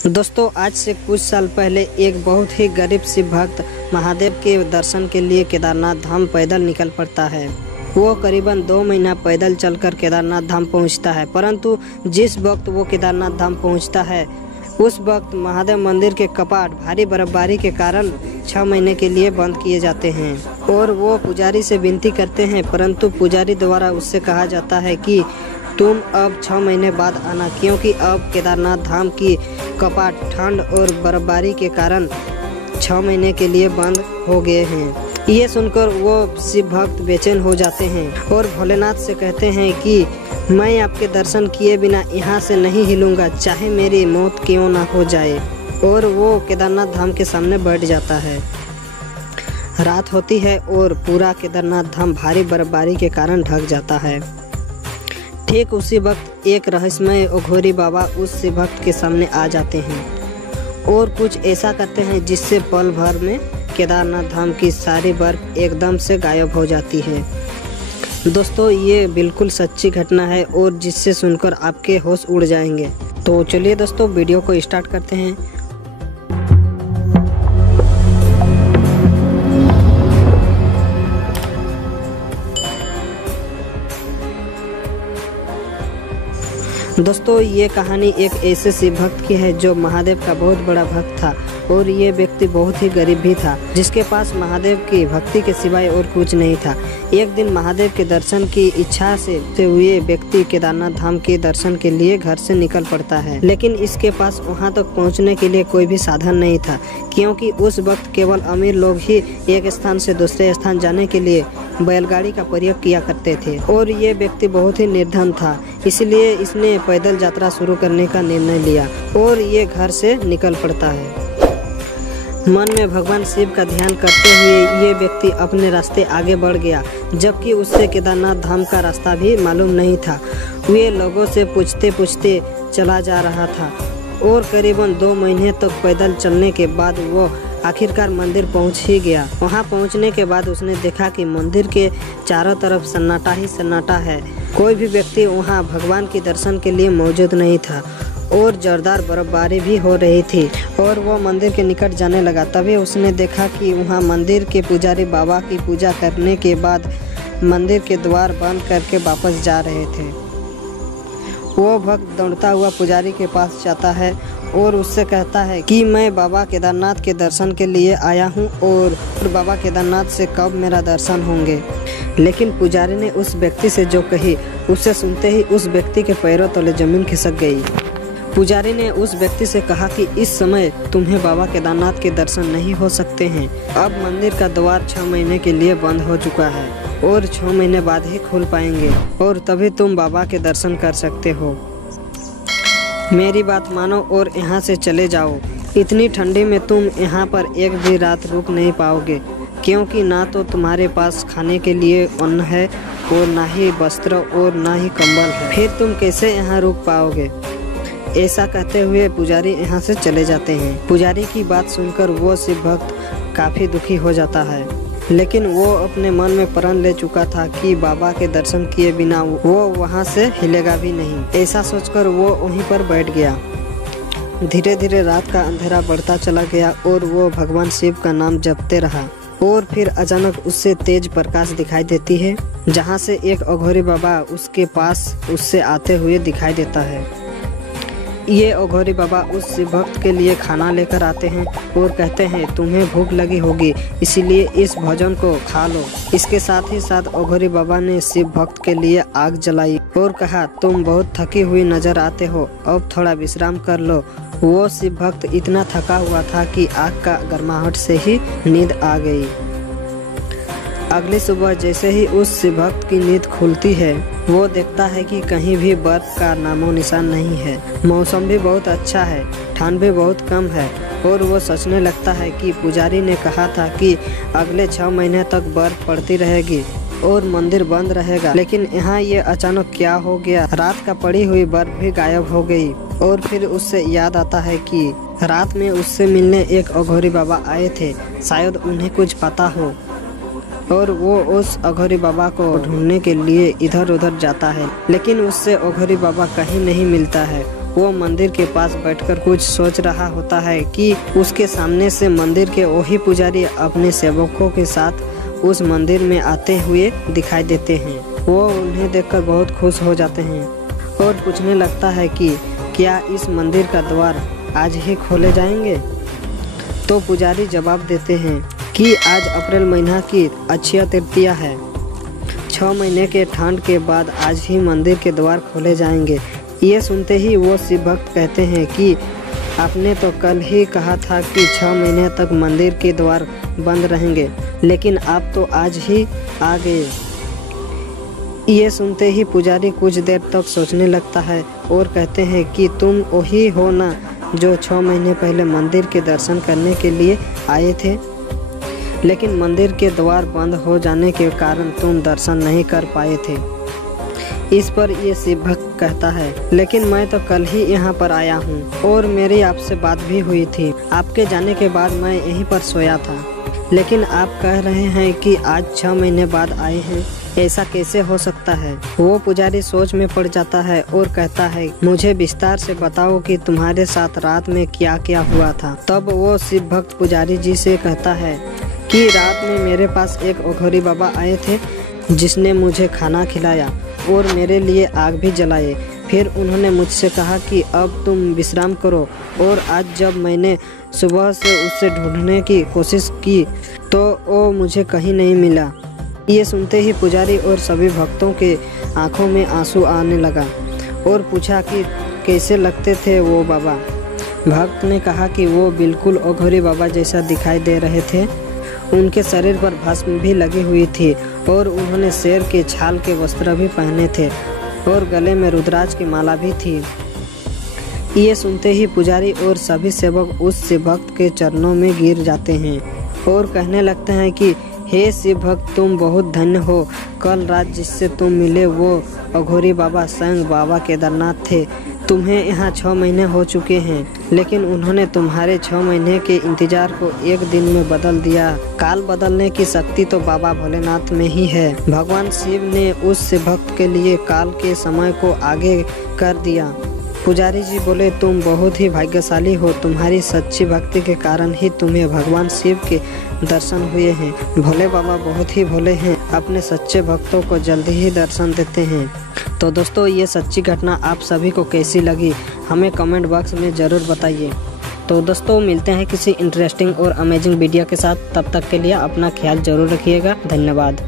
दोस्तों, आज से कुछ साल पहले एक बहुत ही गरीब शिव भक्त महादेव के दर्शन के लिए केदारनाथ धाम पैदल निकल पड़ता है। वो करीबन 2 महीना पैदल चलकर केदारनाथ धाम पहुंचता है, परंतु जिस वक्त वो केदारनाथ धाम पहुंचता है उस वक्त महादेव मंदिर के कपाट भारी बर्फबारी के कारण 6 महीने के लिए बंद किए जाते हैं और वो पुजारी से विनती करते हैं, परंतु पुजारी द्वारा उससे कहा जाता है कि तुम अब 6 महीने बाद आना, क्योंकि अब केदारनाथ धाम की कपाट ठंड और बर्फबारी के कारण 6 महीने के लिए बंद हो गए हैं। ये सुनकर वो शिव भक्त बेचैन हो जाते हैं और भोलेनाथ से कहते हैं कि मैं आपके दर्शन किए बिना यहाँ से नहीं हिलूंगा, चाहे मेरी मौत क्यों ना हो जाए। और वो केदारनाथ धाम के सामने बैठ जाता है। रात होती है और पूरा केदारनाथ धाम भारी बर्फबारी के कारण ढक जाता है। ठीक उसी वक्त एक रहस्यमय अघोरी बाबा उस शिव भक्त के सामने आ जाते हैं और कुछ ऐसा करते हैं जिससे पल भर में केदारनाथ धाम की सारी बर्फ एकदम से गायब हो जाती है। दोस्तों, ये बिल्कुल सच्ची घटना है और जिससे सुनकर आपके होश उड़ जाएंगे। तो चलिए दोस्तों, वीडियो को स्टार्ट करते हैं। दोस्तों, ये कहानी एक ऐसे शिव भक्त की है जो महादेव का बहुत बड़ा भक्त था और ये व्यक्ति बहुत ही गरीब भी था, जिसके पास महादेव की भक्ति के सिवाय और कुछ नहीं था। एक दिन महादेव के दर्शन की इच्छा से हुए व्यक्ति केदारनाथ धाम के दर्शन के लिए घर से निकल पड़ता है, लेकिन इसके पास वहां तक पहुंचने के लिए कोई भी साधन नहीं था, क्योंकि उस वक्त केवल अमीर लोग ही एक स्थान से दूसरे स्थान जाने के लिए बैलगाड़ी का प्रयोग किया करते थे और ये व्यक्ति बहुत ही निर्धन था। इसलिए इसने पैदल यात्रा शुरू करने का निर्णय लिया और ये घर से निकल पड़ता है। मन में भगवान शिव का ध्यान करते हुए ये व्यक्ति अपने रास्ते आगे बढ़ गया, जबकि उससे केदारनाथ धाम का रास्ता भी मालूम नहीं था। वे लोगों से पूछते पूछते चला जा रहा था और करीबन 2 महीने तक पैदल चलने के बाद वो आखिरकार मंदिर पहुंच ही गया। वहां पहुंचने के बाद उसने देखा कि मंदिर के चारों तरफ सन्नाटा ही सन्नाटा है। कोई भी व्यक्ति वहां भगवान के दर्शन के लिए मौजूद नहीं था और जोरदार बर्फबारी भी हो रही थी और वो मंदिर के निकट जाने लगा। तभी उसने देखा कि वहां मंदिर के पुजारी बाबा की पूजा करने के बाद मंदिर के द्वार बंद करके वापस जा रहे थे। वो भक्त दौड़ता हुआ पुजारी के पास जाता है और उससे कहता है कि मैं बाबा केदारनाथ के दर्शन के लिए आया हूँ और बाबा केदारनाथ से कब मेरा दर्शन होंगे। लेकिन पुजारी ने उस व्यक्ति से जो कही, उसे सुनते ही उस व्यक्ति के पैरों तले जमीन खिसक गई। पुजारी ने उस व्यक्ति से कहा कि इस समय तुम्हें बाबा केदारनाथ के दर्शन नहीं हो सकते हैं। अब मंदिर का द्वार 6 महीने के लिए बंद हो चुका है और 6 महीने बाद ही खुल पाएंगे और तभी तुम बाबा के दर्शन कर सकते हो। मेरी बात मानो और यहाँ से चले जाओ। इतनी ठंडी में तुम यहाँ पर एक भी रात रुक नहीं पाओगे, क्योंकि ना तो तुम्हारे पास खाने के लिए अन्न है और ना ही वस्त्र और ना ही कंबल है। फिर तुम कैसे यहाँ रुक पाओगे? ऐसा कहते हुए पुजारी यहाँ से चले जाते हैं। पुजारी की बात सुनकर वो शिव भक्त काफी दुखी हो जाता है, लेकिन वो अपने मन में प्रण ले चुका था कि बाबा के दर्शन किए बिना वो वहाँ से हिलेगा भी नहीं। ऐसा सोचकर वो वहीं पर बैठ गया। धीरे धीरे रात का अंधेरा बढ़ता चला गया और वो भगवान शिव का नाम जपते रहा और फिर अचानक उससे तेज प्रकाश दिखाई देती है, जहाँ से एक अघोरी बाबा उसके पास उससे आते हुए दिखाई देता है। ये अघोरी बाबा उस शिव भक्त के लिए खाना लेकर आते हैं और कहते हैं तुम्हें भूख लगी होगी, इसीलिए इस भोजन को खा लो। इसके साथ ही साथ अघोरी बाबा ने शिव भक्त के लिए आग जलाई और कहा तुम बहुत थकी हुई नजर आते हो, अब थोड़ा विश्राम कर लो। वो शिव भक्त इतना थका हुआ था कि आग का गर्माहट से ही नींद आ गई। अगली सुबह जैसे ही उस शिव भक्त की नींद खुलती है, वो देखता है कि कहीं भी बर्फ का नामो निशान नहीं है। मौसम भी बहुत अच्छा है, ठंड भी बहुत कम है और वो सोचने लगता है कि पुजारी ने कहा था कि अगले 6 महीने तक बर्फ पड़ती रहेगी और मंदिर बंद रहेगा, लेकिन यहाँ ये अचानक क्या हो गया? रात का पड़ी हुई बर्फ भी गायब हो गई। और फिर उससे याद आता है कि रात में उससे मिलने एक अघोरी बाबा आए थे, शायद उन्हें कुछ पता हो और वो उस अघोरी बाबा को ढूंढने के लिए इधर उधर जाता है, लेकिन उससे अघोरी बाबा कहीं नहीं मिलता है वो मंदिर के पास बैठकर कुछ सोच रहा होता है कि उसके सामने से मंदिर के वही पुजारी अपने सेवकों के साथ उस मंदिर में आते हुए दिखाई देते हैं। वो उन्हें देखकर बहुत खुश हो जाते हैं और पूछने लगता है कि क्या इस मंदिर का द्वार आज ही खोले जाएंगे। तो पुजारी जवाब देते हैं कि आज अप्रैल महीना की अक्षय तृतीया है। 6 महीने के ठंड के बाद आज ही मंदिर के द्वार खोले जाएंगे। ये सुनते ही वो शिव भक्त कहते हैं कि आपने तो कल ही कहा था कि 6 महीने तक मंदिर के द्वार बंद रहेंगे, लेकिन आप तो आज ही आ गए। ये सुनते ही पुजारी कुछ देर तक सोचने लगता है और कहते हैं कि तुम वही हो ना जो 6 महीने पहले मंदिर के दर्शन करने के लिए आए थे, लेकिन मंदिर के द्वार बंद हो जाने के कारण तुम दर्शन नहीं कर पाए थे। इस पर ये शिव भक्त कहता है, लेकिन मैं तो कल ही यहाँ पर आया हूँ और मेरी आपसे बात भी हुई थी। आपके जाने के बाद मैं यहीं पर सोया था, लेकिन आप कह रहे हैं कि आज 6 महीने बाद आए हैं, ऐसा कैसे हो सकता है। वो पुजारी सोच में पड़ जाता है और कहता है, मुझे विस्तार से बताओ कि तुम्हारे साथ रात में क्या क्या हुआ था। तब वो शिव भक्त पुजारी जी से कहता है कि रात में मेरे पास एक अघोरी बाबा आए थे, जिसने मुझे खाना खिलाया और मेरे लिए आग भी जलाए। फिर उन्होंने मुझसे कहा कि अब तुम विश्राम करो। और आज जब मैंने सुबह से उसे ढूंढने की कोशिश की तो वो मुझे कहीं नहीं मिला। ये सुनते ही पुजारी और सभी भक्तों के आंखों में आंसू आने लगा और पूछा कि कैसे लगते थे वो बाबा। भक्त ने कहा कि वो बिल्कुल अघोरी बाबा जैसा दिखाई दे रहे थे। उनके शरीर पर भस्म भी लगी हुई थी और उन्होंने शेर के छाल के वस्त्र भी पहने थे और गले में रुद्राक्ष की माला भी थी। ये सुनते ही पुजारी और सभी सेवक उस शिव भक्त के चरणों में गिर जाते हैं और कहने लगते हैं कि हे शिव भक्त, तुम बहुत धन्य हो। कल रात जिससे तुम मिले वो अघोरी बाबा स्वयं बाबा केदारनाथ थे। तुम्हें यहाँ 6 महीने हो चुके हैं, लेकिन उन्होंने तुम्हारे 6 महीने के इंतजार को एक दिन में बदल दिया। काल बदलने की शक्ति तो बाबा भोलेनाथ में ही है। भगवान शिव ने उस शिव भक्त के लिए काल के समय को आगे कर दिया। पुजारी जी बोले, तुम बहुत ही भाग्यशाली हो। तुम्हारी सच्ची भक्ति के कारण ही तुम्हें भगवान शिव के दर्शन हुए हैं। भोले बाबा बहुत ही भोले हैं, अपने सच्चे भक्तों को जल्दी ही दर्शन देते हैं। तो दोस्तों, ये सच्ची घटना आप सभी को कैसी लगी हमें कमेंट बॉक्स में ज़रूर बताइए। तो दोस्तों, मिलते हैं किसी इंटरेस्टिंग और अमेजिंग वीडियो के साथ। तब तक के लिए अपना ख्याल जरूर रखिएगा। धन्यवाद।